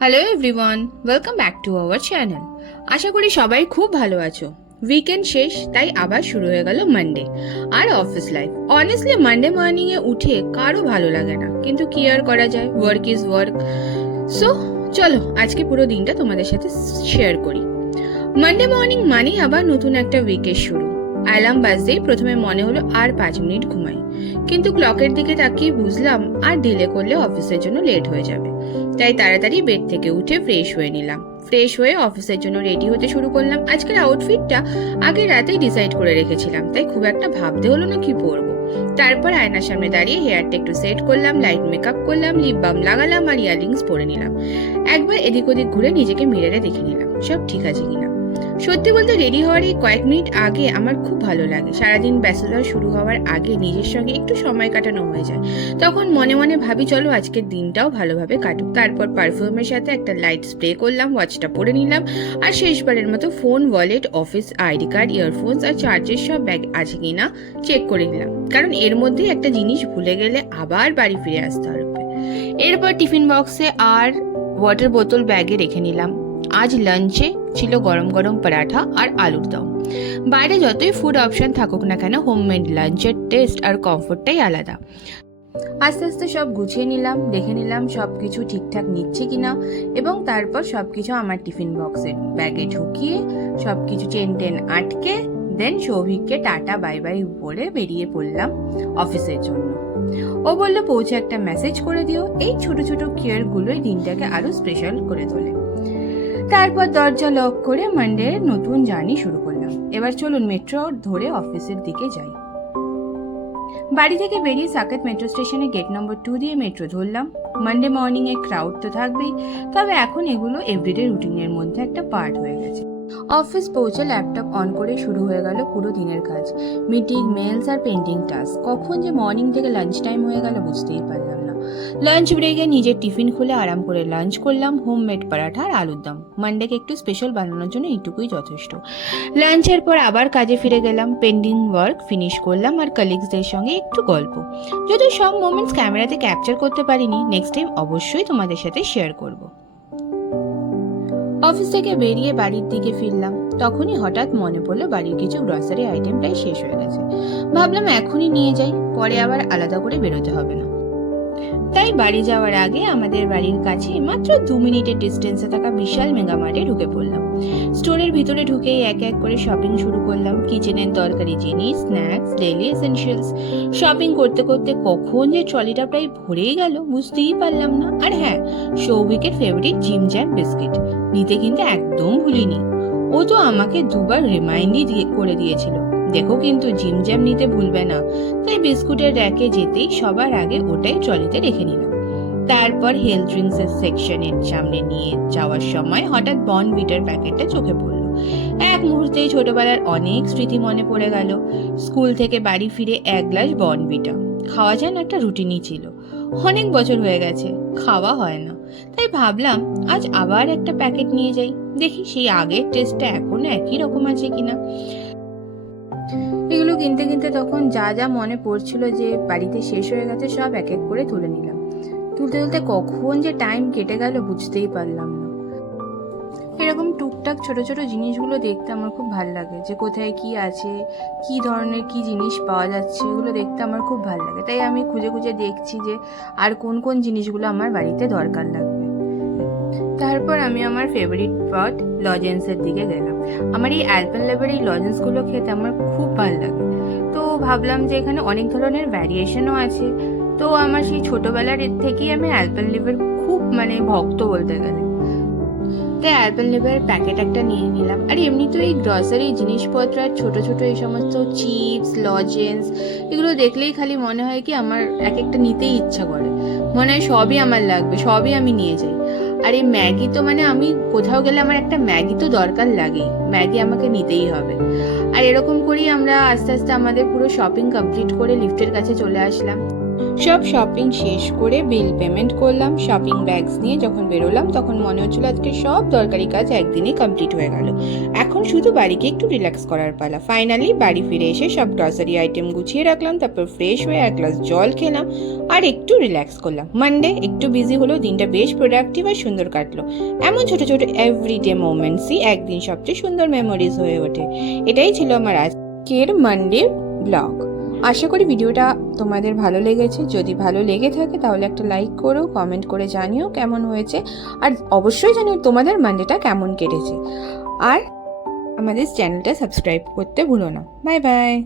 Hello everyone, welcome back to our channel. আশা করি সবাই খুব ভালো আছো। উইকেন্ড শেষ, তাই আবার শুরু হয়ে গেল মানডে আর office life. Honestly Monday morning এ উঠে কারো ভালো লাগে না, কিন্তু কি আর করা যায়, ওয়ার্ক ইজ ওয়ার্ক। সো চলো আজকে পুরো দিনটা তোমাদের সাথে শেয়ার করি। মানডে মর্নিং মানেই আবার নতুন একটা উইকের শুরু। অ্যালার্ম বাজতেই প্রথমে মনে হলো আর 5 মিনিট ঘুমাই, কিন্তু ক্লকের দিকে তাকিয়ে বুঝলাম আর ডিলে করলে অফিসের জন্য লেট হয়ে যাবে। তাই তাড়াতাড়ি বেড থেকে উঠে ফ্রেশ হয়ে নিলাম। ফ্রেশ হয়ে অফিসের জন্য রেডি হতে শুরু করলাম। আজকের আউটফিটটা আগে রাতেই ডিসাইড করে রেখেছিলাম, তাই খুব একটা ভাবতে হলো না কি পরবো। তারপর আয়নার সামনে দাঁড়িয়ে হেয়ারটা একটু সেট করলাম, লাইট মেকআপ করলাম, লিপ বাম লাগালাম আর ইয়াররিংস পরে নিলাম। একবার এদিক ওদিক ঘুরে নিজেকে মিররে দেখে নিলাম সব ঠিক আছে কিনা। সত্যি বলতে রেডি হওয়ার এই কয়েক মিনিট আগে আমার খুব ভালো লাগে। সারাদিন ব্যস্ততা শুরু হওয়ার আগে নিজের সঙ্গে একটু সময় কাটানো হয়ে যায়। তখন মনে মনে ভাবি চলো আজকের দিনটাও ভালোভাবে কাটুক। তারপর পারফিউমের সাথে একটা লাইট স্প্রে করলাম, ওয়াচটা পরে নিলাম আর শেষবারের মতো phone, wallet, office ID card, earphones আর চার্জের সব ব্যাগ আছে কিনা চেক করে নিলাম, কারণ এর মধ্যে একটা জিনিস ভুলে গেলে আবার বাড়ি ফিরে আসতে হবে। এরপর টিফিন বক্সে আর ওয়াটার বোতল ব্যাগে রেখে নিলাম। আজ লাঞ্চে ছিল গরম গরম পরাঠা আর আলুর দম। বাইরে যতই ফুড অপশন থাকুক না কেন, হোমমেড লাঞ্চের টেস্ট আর কমফোর্টটাই আলাদা। আস্তে আস্তে সব গুছিয়ে নিলাম, দেখে নিলাম সব কিছু ঠিকঠাক নিচ্ছে কিনা, এবং তারপর সব কিছু আমার টিফিন বক্সের ব্যাগে ঢুকিয়ে সব কিছু চেন টেন আটকে দেন সৌভিককে টাটা বাই বাই বলে বেরিয়ে পড়লাম অফিসের জন্য। ও বললো পৌঁছে একটা মেসেজ করে দিও। এই ছোট ছোট কেয়ারগুলোই দিনটাকে আরো স্পেশাল করে তোলে। তারপর দরজা লক করে মানডে নতুন জার্নি শুরু করলাম। এবার চলুন মেট্রো ধরে অফিসের দিকে যাই। বাড়ি থেকে বেরিয়ে সাকেত মেট্রো স্টেশনে গেট নম্বর 2 দিয়ে মেট্রো ধরলাম। মানডে মর্নিং এ ক্রাউড তো থাকবেই, তবে এখন এগুলো এভরিডে রুটিনের মধ্যে একটা পার্ট হয়ে গেছে। অফিস পৌঁছে ল্যাপটপ অন করে শুরু হয়ে গেল পুরো দিনের কাজ, মিটিং, মেলস আর পেন্ডিং টাস্ক। কখন যে মর্নিং থেকে লাঞ্চ টাইম হয়ে গেল বুঝতেই পারলাম না। লাঞ্চ ব্রেকে নিজের টিফিন খুলে আরাম করে লাঞ্চ করলাম, হোমমেড পরাঠা আর আলুর দম। মানডেকে একটু স্পেশাল বানানোর জন্য এইটুকুই যথেষ্ট। লাঞ্চের পর আবার কাজে ফিরে গেলাম, পেন্ডিং ওয়ার্ক ফিনিশ করলাম আর কলিগসদের সঙ্গে একটু গল্প। যদিও সব মোমেন্টস ক্যামেরাতে ক্যাপচার করতে পারিনি, নেক্সট টাইম অবশ্যই তোমাদের সাথে শেয়ার করব। অফিস থেকে বেরিয়ে বাড়ির দিকে ফিরলাম, তখনই হঠাৎ মনে পড়লো বাড়ির কিছু গ্রসারি আইটেম প্রায় শেষ হয়ে গেছে। ভাবলাম এখনই নিয়ে যাই, পরে আবার আলাদা করে বেরোতে হবে না। তাই বাড়ি যাওয়ার আগে আমাদের বাড়ির কাছে মাত্র 2 মিনিটের ডিস্টেন্সে থাকা বিশাল মেগামার্টে ঢুকে পড়লাম। স্টোরের ভিতরে ঢুকেই এক এক করে শপিং শুরু করলাম। কিচেনের দরকারি জিনিস, স্ন্যাক্স, ডেইলি এসেনশিয়ালস। শপিং করতে করতে কখন যে ট্রলিটা প্রায় ভরেই গেল বুঝতেই পারলাম না। আর হ্যাঁ, সৌভিকের ফেভারিট জিম জ্যাম বিস্কিট নিতে কিন্তু একদম ভুলিনি। ও তো আমাকে 2বার রিমাইন্ডই করে দিয়েছিল, দেখো কিন্তু জিম জ্যাম নিতে ভুলবে না। তাই বিস্কুটের র্যাকে যেতেই সবার আগে ওটাই ট্রলিতে রেখে নিলাম। তারপর হেলথ ড্রিঙ্কস এর সেকশনের সামনে নিয়ে যাওয়ার সময় হঠাৎ বর্নভিটার প্যাকেটটা চোখে পড়লো। এক মুহূর্তেই ছোটবেলার অনেক স্মৃতি মনে পড়ে গেল। স্কুল থেকে বাড়ি ফিরে 1 গ্লাস বর্নভিটা খাওয়া যেন একটা রুটিনই ছিল। অনেক বছর হয়ে গেছে খাওয়া হয় না, তাই ভাবলাম আজ আবার একটা প্যাকেট নিয়ে যাই, দেখি সেই আগের টেস্টটা এখনো একই রকম আছে কিনা। এগুলো কিনতে কিনতে তখন যা যা মনে পড়ছিল যে বাড়িতে শেষ হয়ে গেছে সব এক এক করে তুলে নিলাম। তুলতে তুলতে কখন যে টাইম কেটে গেল বুঝতেই পারলাম না। এরকম টুকটাক ছোট ছোট জিনিসগুলো দেখতে আমার খুব ভালো লাগে, যে কোথায় কি আছে, কি ধরনের কি জিনিস পাওয়া যাচ্ছে, এগুলো দেখতে আমার খুব ভালো লাগে। তাই আমি খুঁজে খুঁজে দেখছি যে আর কোন কোন জিনিসগুলো আমার বাড়িতে দরকার লাগবে। তারপর আমি আমার ফেভারিট স্পট লজেন্সের দিকে গেলাম। আমার এই অ্যালপেনলিবের এই লজেন্সগুলো খেতে আমার খুব ভালো লাগে। তো ভাবলাম যে এখানে অনেক ধরনের ভ্যারিয়েশনও আছে। তো আমার সেই ছোটোবেলার থেকেই আমি অ্যালপেনলিবের খুব ভক্ত বলতে গেলে। তাই অ্যালপেনলিবের প্যাকেট একটা নিয়ে নিলাম। আর এমনি তো এই গ্রসারি জিনিসপত্র আর ছোটো ছোটো এই সমস্ত চিপস, লজেন্স, এগুলো দেখলেই খালি মনে হয় কি আমার এক একটা নিতেই ইচ্ছা করে, মনে হয় সবই আমার লাগবে, সবই আমি নিয়ে যাই। আর এই ম্যাগি তো আমি কোথাও গেলে আমার একটা ম্যাগি তো দরকার লাগেই, ম্যাগি আমাকে নিতেই হবে। আর এরকম করেই আমরা আস্তে আস্তে আমাদের পুরো শপিং কমপ্লিট করে লিফটের কাছে চলে আসলাম। সব শপিং শেষ করে বিল পেমেন্ট করলাম। শপিং ব্যাগস নিয়ে যখন বেরোলাম তখন মনে হচ্ছিল আজকে সব দরকারি কাজ একদিনই কমপ্লিট হয়ে গেল। এখন শুধু বাড়িকে একটু রিল্যাক্স করার পালা। ফাইনালি বাড়ি ফিরে এসে সব গ্রসারি আইটেম গুছিয়ে রাখলাম, তারপর ফ্রেশ হয়ে এক গ্লাস জল খেলাম আর একটু রিল্যাক্স করলাম। মানডে একটু বিজি হলো, দিনটা বেশ প্রোডাক্টিভ আর সুন্দর কাটলো। এমন ছোট ছোট এভরিডে মোমেন্টসই একদিন সবচেয়ে সুন্দর মেমোরিজ হয়ে ওঠে। এটাই ছিল আমার আজকের মানডে ব্লগ। আশা করি ভিডিওটা তোমাদের ভালো লেগেছে। যদি ভালো লেগে থাকে তাহলে একটা লাইক করো, কমেন্ট করে জানিও কেমন হয়েছে, আর অবশ্যই জানিও তোমাদের মানডেটা কেমন কেটেছে। আর আমাদের চ্যানেলটা সাবস্ক্রাইব করতে ভুলো না। Bye bye.